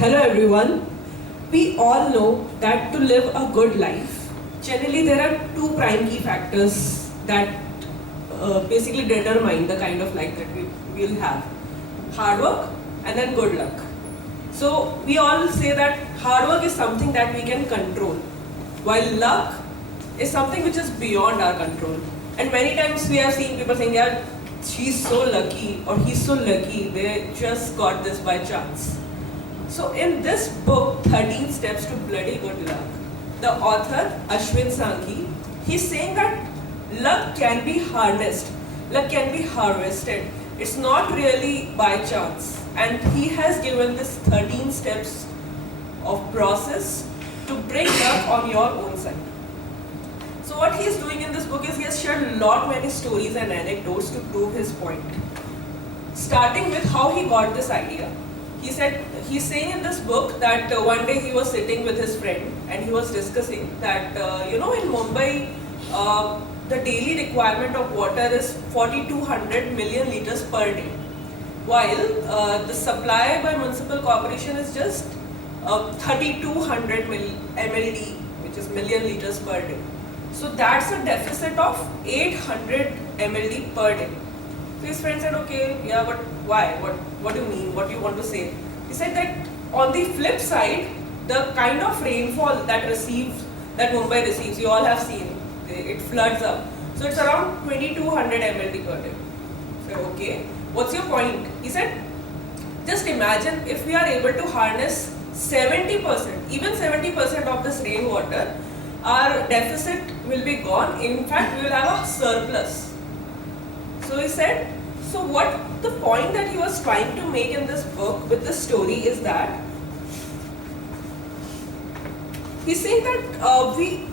hello everyone. We all know that to live a good life, generally there are two prime key factors that basically determine the kind of life that we will have. Hard work and then good luck. So we all say that hard work is something that we can control, while luck is something which is beyond our control. And many times we have seen people saying, yeah, she's so lucky or he's so lucky, they just got this by chance. So in this book, 13 Steps to Bloody Good Luck, the author Ashwin Sanghi, he's saying that luck can be harnessed, luck can be harvested. It's not really by chance. And he has given this 13 steps of process to bring luck on your own side. So what he is doing in this book is he has shared many stories and anecdotes to prove his point. Starting with how he got this idea. He's saying in this book that one day he was sitting with his friend and he was discussing that, in Mumbai, the daily requirement of water is 4,200 million liters per day, while the supply by municipal corporation is just 3,200 MLD, which is million liters per day. So that's a deficit of 800 MLD per day. So his friend said, okay, yeah, but why? What do you mean? What do you want to say? He said that on the flip side, the kind of rainfall that Mumbai receives, you all have seen, it floods up. So it's around 2,200 MLD per day. So okay, what's your point? He said, just imagine if we are able to harness 70%, even 70% of this rainwater, our deficit will be gone. In fact, we will have a surplus. So he said, so what the point that he was trying to make in this book with this story is that he's saying that we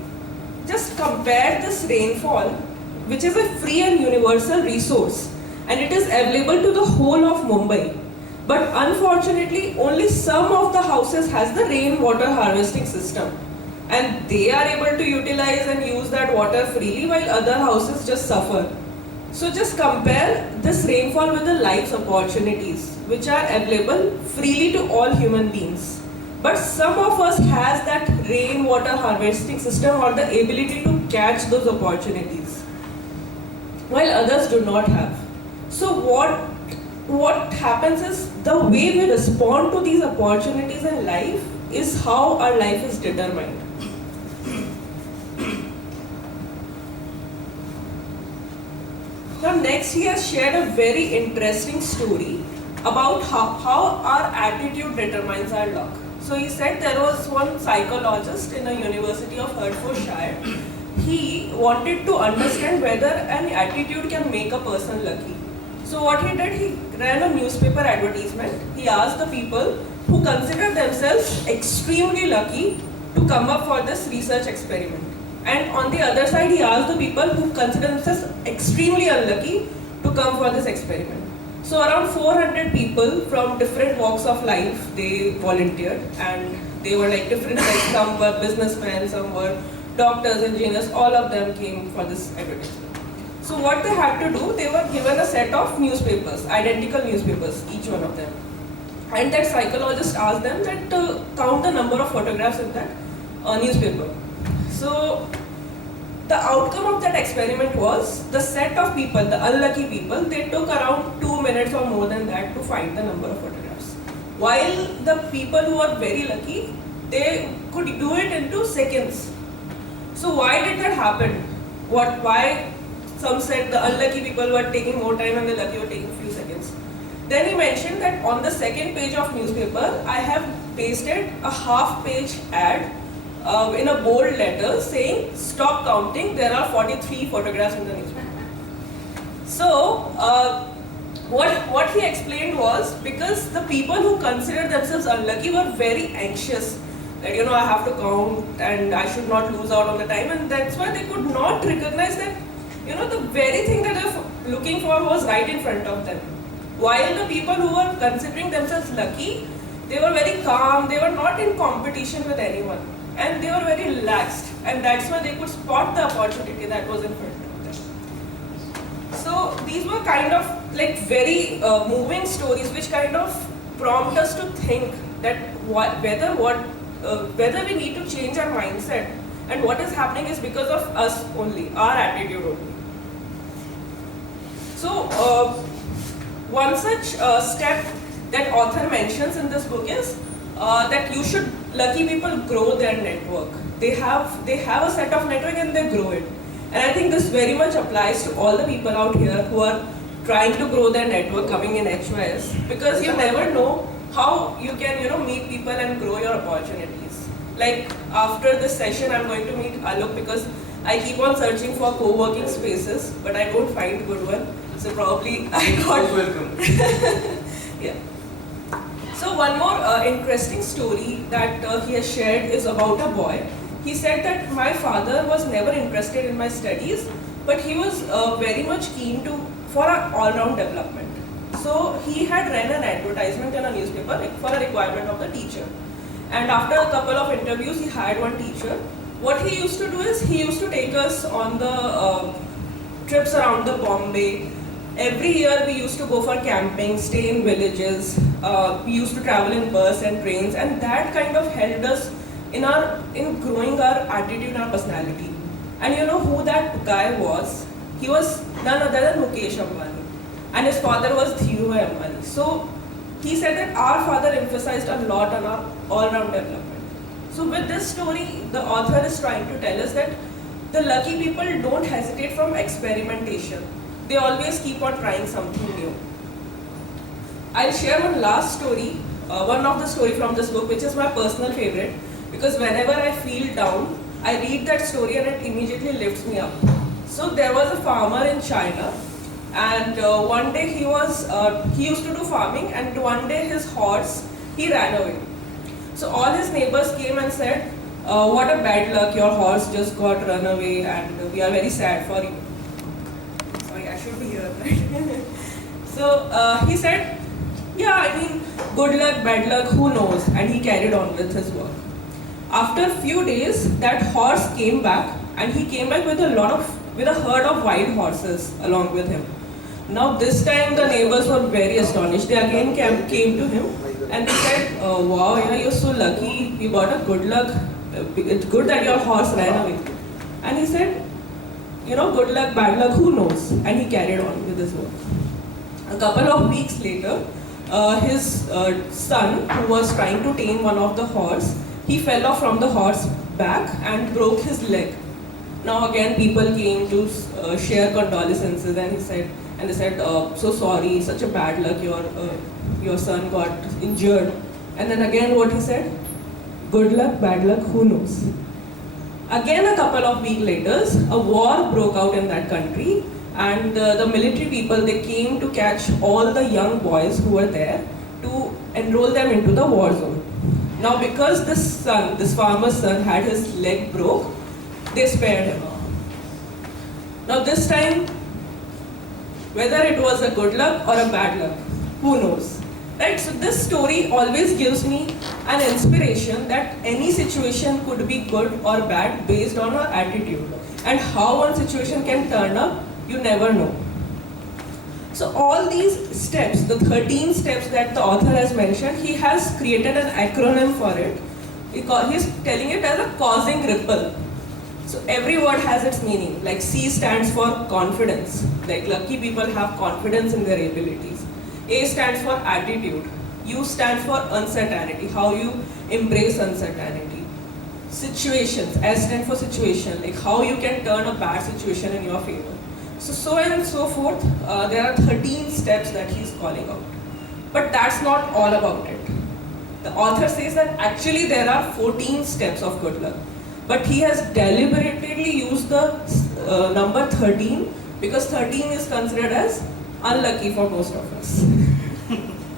just compare this rainfall, which is a free and universal resource, and it is available to the whole of Mumbai. But unfortunately, only some of the houses has the rainwater harvesting system, and they are able to utilize and use that water freely, while other houses just suffer. So just compare this rainfall with the life's opportunities, which are available freely to all human beings. But some of us has that rainwater harvesting system or the ability to catch those opportunities, while others do not have. So what happens is the way we respond to these opportunities in life is how our life is determined. Now next he has shared a very interesting story about how our attitude determines our luck. So he said there was one psychologist in a university of Hertfordshire. He wanted to understand whether an attitude can make a person lucky. So what he did, he ran a newspaper advertisement. He asked the people who consider themselves extremely lucky to come up for this research experiment. And on the other side, he asked the people who consider themselves extremely unlucky to come for this experiment. So around 400 people from different walks of life, they volunteered, and they were like different types. Some were businessmen, some were doctors, engineers, all of them came for this advertisement. So what they had to do, they were given a set of newspapers, identical newspapers, each one of them. And that psychologist asked them that count the number of photographs in that newspaper. So the outcome of that experiment was the set of people, the unlucky people, they took around 2 minutes or more than that to find the number of photographs. While the people who were very lucky, they could do it into seconds. So why did that happen? Why some said the unlucky people were taking more time and the lucky were taking few seconds? Then he mentioned that on the second page of newspaper, I have pasted a half-page ad in a bold letter saying, stop counting, there are 43 photographs in the newspaper. So, what he explained was, because the people who considered themselves unlucky were very anxious that, I have to count and I should not lose out on the time, and that's why they could not recognize that, the very thing that they're looking for was right in front of them. While the people who were considering themselves lucky, they were very calm, they were not in competition with anyone. And they were very relaxed, and that's why they could spot the opportunity that was in front of them. So these were kind of like very moving stories which kind of prompt us to think that whether we need to change our mindset, and what is happening is because of us only, our attitude only. So one such step that author mentions in this book is that lucky people grow their network. They have a set of network and they grow it. And I think this very much applies to all the people out here who are trying to grow their network coming in HYS, because you never know how you can meet people and grow your opportunities. Like after this session, I'm going to meet Alok because I keep on searching for co-working spaces, but I don't find good one. So probably I got welcome. Yeah. So one more interesting story that he has shared is about a boy. He said that my father was never interested in my studies, but he was very much keen for an all-round development. So he had run an advertisement in a newspaper for a requirement of the teacher. And after a couple of interviews, he hired one teacher. What he used to do is, he used to take us on the trips around the Bombay. Every year we used to go for camping, stay in villages. We used to travel in bus and trains, and that kind of helped us in growing our attitude and our personality. And you know who that guy was? He was none other than Mukesh Ambani, and his father was Dhirubhai Ambani. So he said that our father emphasized a lot on our all-round development. So with this story, the author is trying to tell us that the lucky people don't hesitate from experimentation. They always keep on trying something new. I'll share one last story, one of the story from this book, which is my personal favorite, because whenever I feel down, I read that story and it immediately lifts me up. So there was a farmer in China, and one day he used to do farming, and one day his horse, he ran away. So all his neighbors came and said, what a bad luck, your horse just got run away and we are very sad for you. Sorry, I should be here, right? So he said, yeah, I mean, good luck, bad luck, who knows? And he carried on with his work. After a few days, that horse came back, and he came back with a herd of wild horses along with him. Now this time the neighbors were very astonished. They again came to him and they said, wow, yeah, you're so lucky, you got a good luck. It's good that your horse ran away. And he said, good luck, bad luck, who knows? And he carried on with his work. A couple of weeks later, his son, who was trying to tame one of the horse, he fell off from the horse back and broke his leg. Now again people came to share condolences, and they said, so sorry, such a bad luck, your son got injured. And then again what he said, good luck, bad luck, who knows? Again a couple of weeks later, a war broke out in that country, and the military people, they came to catch all the young boys who were there to enroll them into the war zone. Now because this farmer's son had his leg broke, they spared him. Now this time, whether it was a good luck or a bad luck, who knows? Right? So this story always gives me an inspiration that any situation could be good or bad based on our attitude. And how one situation can turn up, you never know. So all these steps, the 13 steps that the author has mentioned, he has created an acronym for it. He's telling it as a causing ripple. So every word has its meaning. Like C stands for confidence. Like lucky people have confidence in their abilities. A stands for attitude. U stands for uncertainty, how you embrace uncertainty. Situations, S stands for situation, like how you can turn a bad situation in your favor. So on and so forth. There are 13 steps that he's calling out. But that's not all about it. The author says that actually there are 14 steps of good luck. But he has deliberately used the number 13 because 13 is considered as unlucky for most of us.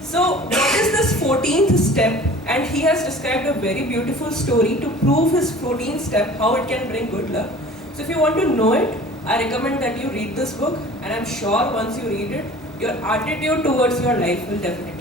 So what is this 14th step? And he has described a very beautiful story to prove his 14th step, how it can bring good luck. So if you want to know it, I recommend that you read this book, and I'm sure once you read it, your attitude towards your life will definitely